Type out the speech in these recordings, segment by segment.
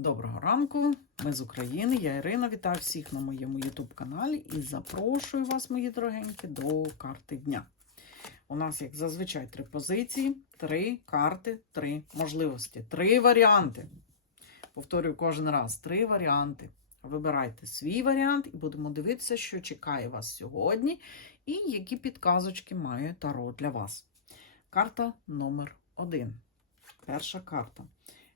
Доброго ранку, ми з України. Я Ірина. Вітаю всіх на моєму YouTube каналі і запрошую вас, мої дорогенькі, до карти дня. У нас, як зазвичай, три позиції, три карти, три можливості, три варіанти. Повторюю кожен раз: три варіанти. Вибирайте свій варіант і будемо дивитися, що чекає вас сьогодні, і які підказочки має Таро для вас. Карта номер один. Перша карта.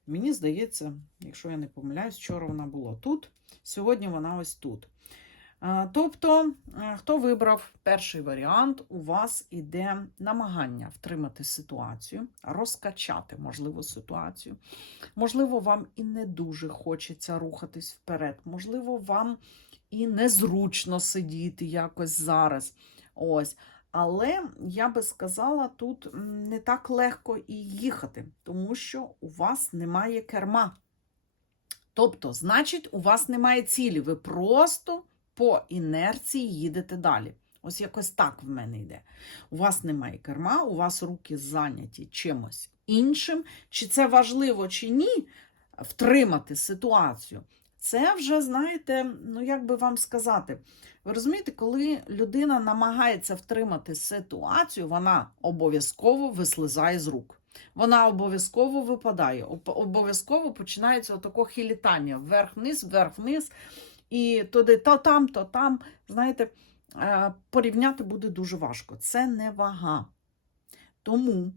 Мені здається, якщо я не помиляюсь, вчора вона була тут, сьогодні вона ось тут. Тобто, хто вибрав перший варіант, у вас іде намагання втримати ситуацію, розкачати, можливо, ситуацію. Можливо, вам і не дуже хочеться рухатись вперед. Можливо, вам і незручно сидіти якось зараз. Ось. Але я би сказала, тут не так легко і їхати, тому що у вас немає керма. Тобто, значить, у вас немає цілі, ви просто по інерції їдете далі. Ось якось так в мене йде. У вас немає керма, у вас руки зайняті чимось іншим. Чи це важливо, чи ні, втримати ситуацію. Це вже, знаєте, ну як би вам сказати, ви розумієте, коли людина намагається втримати ситуацію, вона обов'язково вислизає з рук. Вона обов'язково випадає, обов'язково починається отако хілітання вверх-вниз, вверх-вниз, і туди то там, то там. Знаєте, е, порівняти буде дуже важко. Це не вага. Тому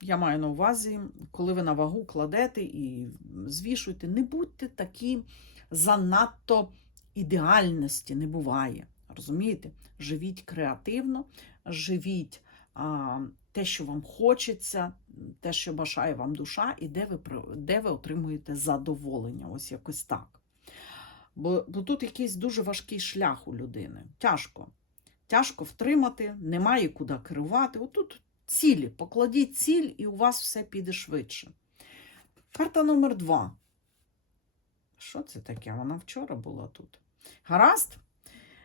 я маю на увазі, коли ви на вагу кладете і звішуєте, не будьте такі занадто ідеальності, не буває. Розумієте? Живіть креативно, живіть а, те, що вам хочеться, те, що бажає вам душа, і де ви, де ви отримуєте задоволення. Ось якось так. Бо, бо тут якийсь дуже важкий шлях у людини. Тяжко. Тяжко втримати, немає куди керувати. Отут цілі. Покладіть ціль, і у вас все піде швидше. Карта номер два. Що це таке? Вона вчора була тут. Гаразд?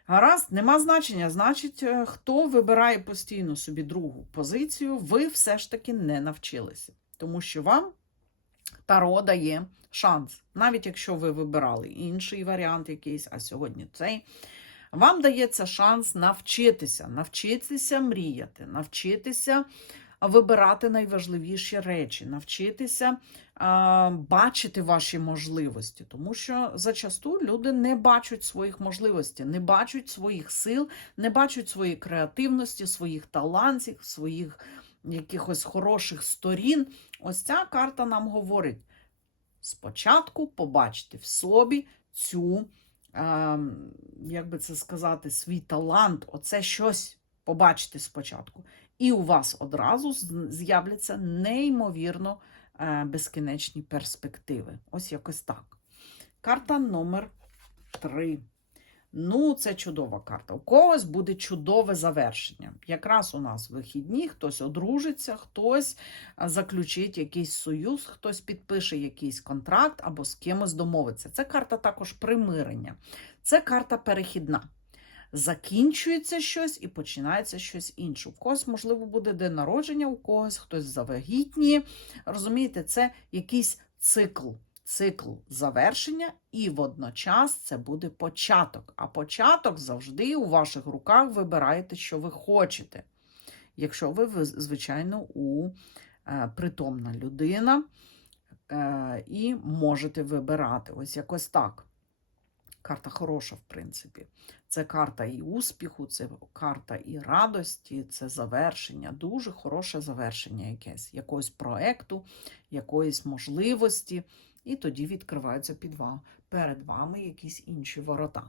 Гаразд, нема значення. Значить, е, хто вибирає постійно собі другу позицію, ви все ж таки не навчилися. Тому що вам Таро дає шанс. Навіть якщо ви вибирали інший варіант якийсь, а сьогодні цей. Вам дається шанс навчитися, навчитися мріяти, навчитися вибирати найважливіші речі, навчитися а, бачити ваші можливості. Тому що зачасту люди не бачать своїх можливостей, не бачать своїх сил, не бачать своєї креативності, своїх талантів, своїх якихось хороших сторін. Ось ця карта нам говорить: спочатку побачте в собі цю як би це сказати, свій талант, оце щось побачите спочатку. І у вас одразу з'являться неймовірно е, безкінечні перспективи. Ось якось так. Карта номер 3. Ну, це чудова карта. У когось буде чудове завершення. Якраз у нас вихідні, хтось одружиться, хтось заключить якийсь союз, хтось підпише якийсь контракт або з кимось домовиться. Це карта також примирення. Це карта перехідна. Закінчується щось і починається щось інше. У когось, можливо, буде день народження, у когось хтось завагітніє. Розумієте, це якийсь цикл. Цикл завершення, і водночас це буде початок. А початок завжди у ваших руках вибираєте, що ви хочете. Якщо ви, ви, звичайно, у е, притомна людина е, і можете вибирати. Ось якось так. Карта хороша, в принципі. Це карта і успіху, це карта і радості, це завершення, дуже хороше завершення якесь, якогось проекту, якоїсь можливості. І тоді відкриваються під вам, перед вами якісь інші ворота.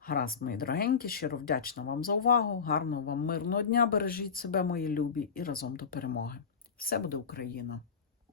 Гаразд, мої дорогенькі, щиро вдячна вам за увагу. Гарного вам мирного дня. Бережіть себе, мої любі, і разом до перемоги. Все буде Україна!